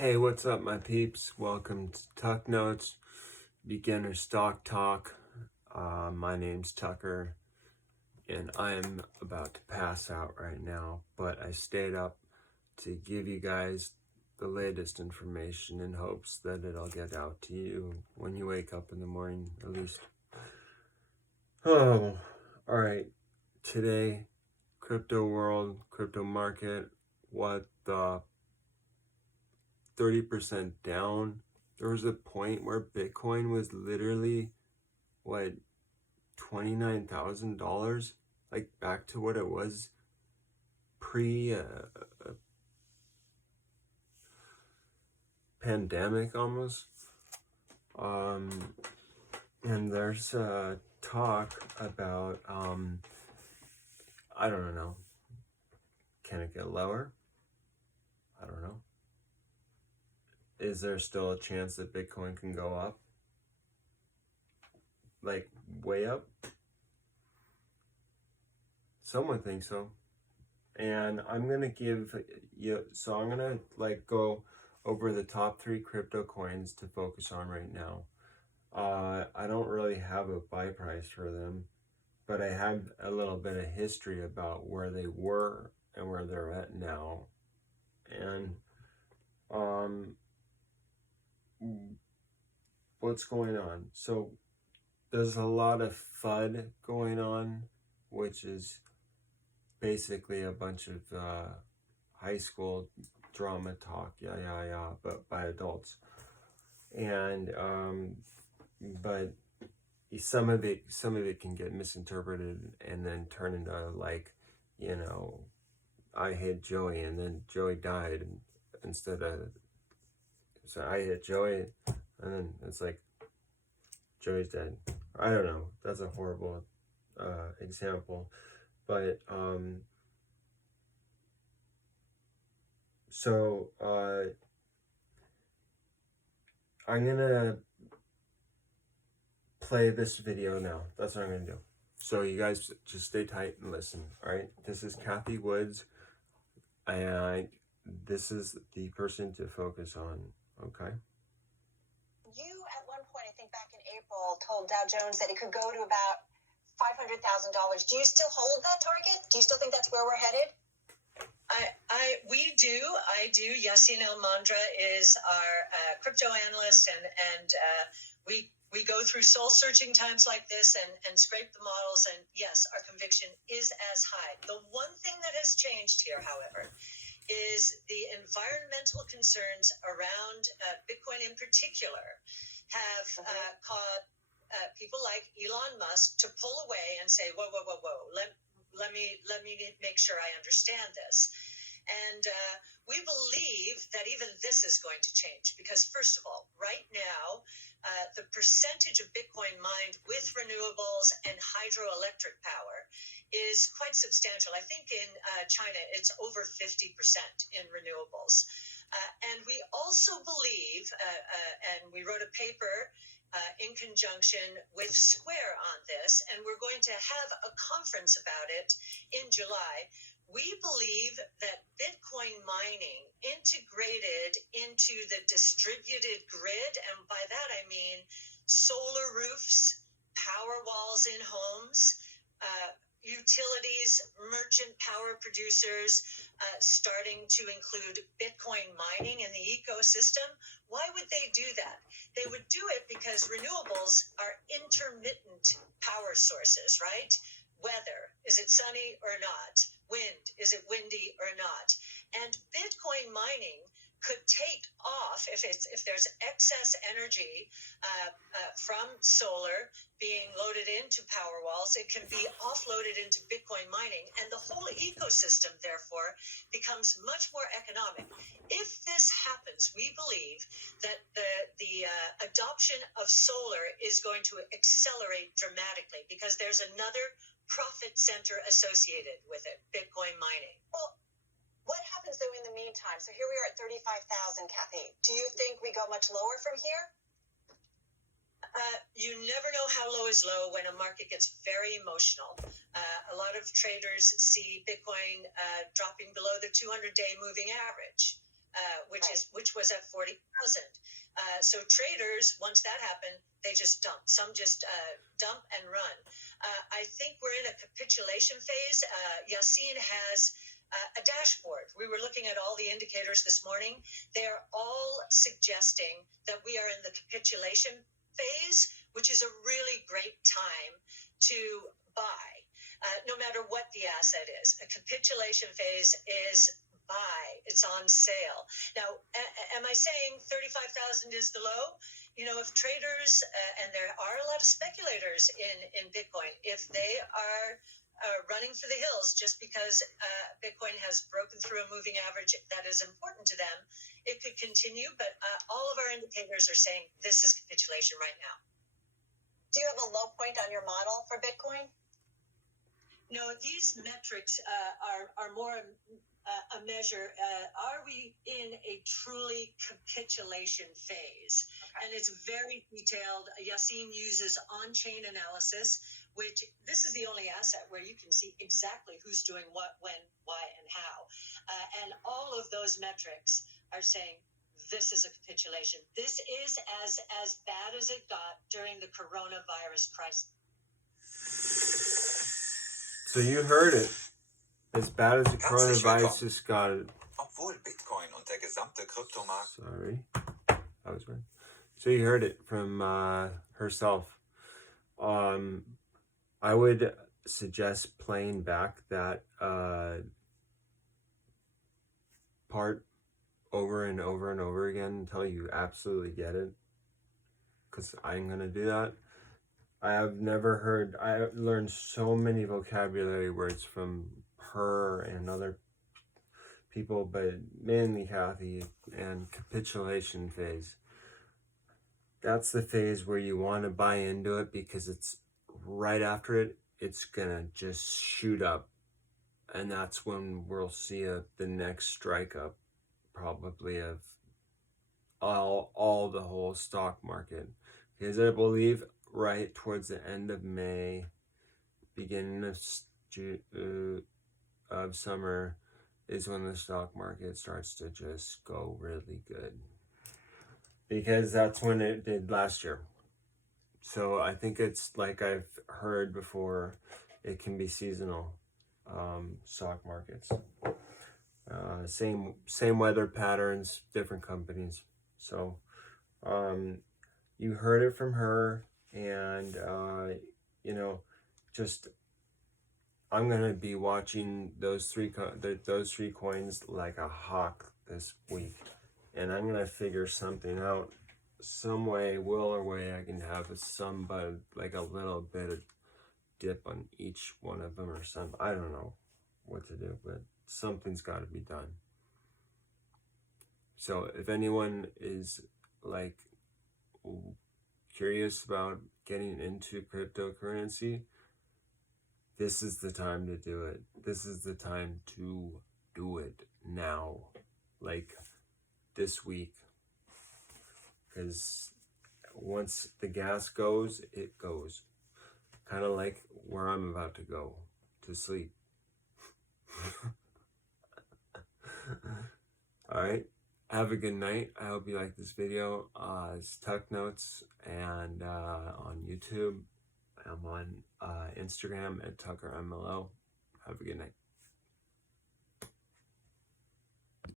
Hey, what's up, my peeps? Welcome to Tuck Notes, Beginner Stock Talk. My name's Tucker, and I'm about to pass out right now, but I stayed up to give you guys the latest information in hopes that it'll get out to you when you wake up in the morning, at least. Oh, all right. Today, crypto world, crypto market, what the 30% down. There was a point where Bitcoin was literally what, $29,000, like back to what it was pre pandemic almost. And there's talk about I don't know, can it get lower? I don't know. Is there still a chance that Bitcoin can go up? Like way up? Someone thinks so. And I'm gonna give you, so I'm gonna like go over the top 3 crypto coins to focus on right now. I don't really have a buy price for them, but I have a little bit of history about where they were and where they're at now. And what's going on? So there's a lot of FUD going on, which is basically a bunch of high school drama talk, but by adults. And but some of it can get misinterpreted and then turn into like, I hit Joey and then Joey died, instead of, so I hit Joey and then it's like Joey's dead. I don't know, that's a horrible example, but so I'm gonna play this video now. That's what I'm gonna do. So you guys just stay tight and listen. All right, this is Cathie Woods, and this is the person to focus on. Okay. You at one point, I think back in April, told Dow Jones that it could go to about $500,000. Do you still hold that target? Do you still think that's where we're headed? We do. I do. Yassine El-Mandra is our crypto analyst, and we go through soul-searching times like this and scrape the models. And yes, our conviction is as high. The one thing that has changed here, however, is the environmental concerns around Bitcoin in particular have caused people like Elon Musk to pull away and say, whoa. Let me make sure I understand this. And we believe that even this is going to change because, first of all, right now, the percentage of Bitcoin mined with renewables and hydroelectric power is quite substantial. I think in China, it's over 50% in renewables. And we also believe, and we wrote a paper in conjunction with Square on this, and we're going to have a conference about it in July. We believe that Bitcoin mining integrated into the distributed grid, and by that I mean solar roofs, power walls in homes, utilities, merchant power producers, starting to include Bitcoin mining in the ecosystem. Why would they do that? They would do it because renewables are intermittent power sources, right? Weather, is it sunny or not? Wind, is it windy or not? And Bitcoin mining could take off if there's excess energy from solar being loaded into power walls. It can be offloaded into Bitcoin mining, and the whole ecosystem, therefore, becomes much more economic. If this happens, we believe that the adoption of solar is going to accelerate dramatically because there's another profit center associated with it, Bitcoin mining. Well, what happens though in the meantime? So here we are at 35,000, Cathie. Do you think we go much lower from here? You never know how low is low when a market gets very emotional. A lot of traders see Bitcoin dropping below the 200-day moving average. which was at 40,000. So traders, once that happened, they just dump. Some just dump and run. I think we're in a capitulation phase. Yassine has a dashboard. We were looking at all the indicators this morning. They're all suggesting that we are in the capitulation phase, which is a really great time to buy, no matter what the asset is. A capitulation phase is buy. It's on sale. Now, am I saying 35,000 is the low? You know, if traders, and there are a lot of speculators in Bitcoin, if they are running for the hills just because Bitcoin has broken through a moving average that is important to them, it could continue. But all of our indicators are saying this is capitulation right now. Do you have a low point on your model for Bitcoin? No, these metrics are more a measure. Are we in a truly capitulation phase? Okay. And it's very detailed. Yassine uses on-chain analysis, which this is the only asset where you can see exactly who's doing what, when, why, and how. And all of those metrics are saying this is a capitulation. This is as bad as it got during the coronavirus crisis. So you heard it. As bad as the coronavirus just got it. Obwohl Bitcoin und der gesamte Kryptomarkt. Sorry, that was right. So you heard it from herself. I would suggest playing back that part over and over and over again until you absolutely get it. Because I'm gonna do that. I learned so many vocabulary words from her and other people, but mainly Cathie. And capitulation phase. That's the phase where you want to buy into it because it's right after it, it's gonna just shoot up. And that's when we'll see the next strike up, probably, of all the whole stock market. Because I believe right towards the end of May, beginning of summer is when the stock market starts to just go really good. Because that's when it did last year. So I think it's like I've heard before, it can be seasonal, stock markets. Same weather patterns, different companies. So you heard it from her, and just I'm gonna be watching those three coins like a hawk this week, and I'm gonna figure something out, some way, I can have like a little bit of dip on each one of them or something. I don't know what to do, but something's got to be done. So if anyone is like curious about getting into cryptocurrency, this is the time to do it. This is the time to do it now, like this week. Because once the gas goes, it goes. Kind of like where I'm about to go to sleep. Alright, have a good night. I hope you like this video. It's Tuck Notes, and on YouTube. I'm on Instagram at TuckerMLO. Have a good night.